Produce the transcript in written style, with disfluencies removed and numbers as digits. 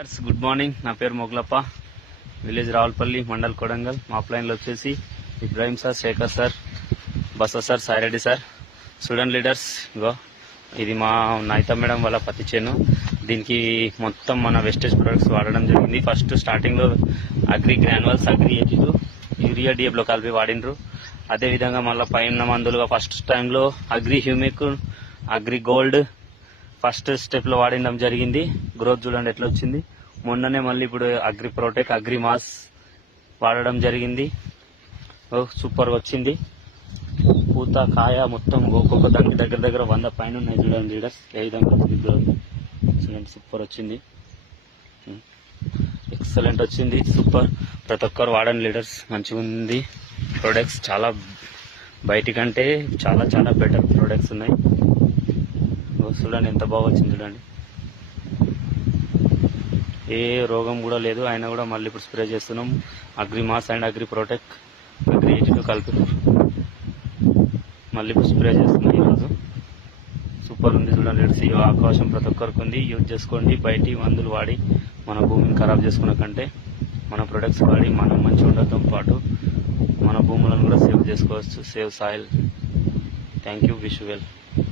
Good morning. నా పేరు Mogalappa, village Ravulapalli, mandal Kodangal. మా అప్లైన్లో వచ్చేసి Ibrahim sir, Shekhar sir, Basa sir, Saireddy sir. Student leaders, ఇగో ఇది మా నైతా మేడం వాళ్ళ పత్తి చేను. దీనికి మొత్తం మన వెస్టేజ్ ప్రొడక్ట్స్ వాడడం జరిగింది. ఫస్ట్ స్టార్టింగ్లో అగ్రి గ్రాన్యువల్స్, అగ్రి ఎజిడు, యూరియా డిఎఫ్లో కలిపి వాడినరు. అదేవిధంగా మళ్ళీ పైన మందులుగా ఫస్ట్ టైంలో agri humic, agri gold first స్టెప్లో వాడడం జరిగింది. గ్రోత్ చూడండి ఎట్లా వచ్చింది. మొన్ననే మళ్ళీ ఇప్పుడు అగ్రి ప్రోటెక్, అగ్రి మాస్ వాడడం జరిగింది. సూపర్గా వచ్చింది. పూత, కాయ మొత్తం ఒక్కొక్క దానికి దగ్గర దగ్గర 100 పైన ఉన్నాయి. చూడండి లీడర్స్ ఏ విధంగా చూడండి, సూపర్ వచ్చింది. ఎక్సలెంట్ వచ్చింది, సూపర్. ప్రతి ఒక్కరు వాడండి లీడర్స్, మంచిగా ఉంది. ప్రొడక్ట్స్ చాలా బయటికంటే చాలా చాలా బెటర్ ప్రొడక్ట్స్ ఉన్నాయి. చూడండి ఎంత బాగా వచ్చింది చూడండి. ఏ రోగం కూడా లేదు. అయినా కూడా మళ్ళీ ఇప్పుడు స్ప్రే చేస్తున్నాం. Agri mass and agri protect, agri ఎజిడు కలిపి మళ్ళీ ఇప్పుడు స్ప్రే చేస్తున్నాం ఈరోజు. సూపర్ ఉంది చూడండి. ఈ అవకాశం ప్రతి ఒక్కరికి ఉంది, యూజ్ చేసుకోండి. బయటి మందులు వాడి మన భూమిని ఖరాబ్ చేసుకున్న కంటే మన ప్రొడక్ట్స్ వాడి మనం మంచిగా ఉండటంతో పాటు మన భూములను కూడా సేవ్ చేసుకోవచ్చు. Save soil. Thank you. Wish well.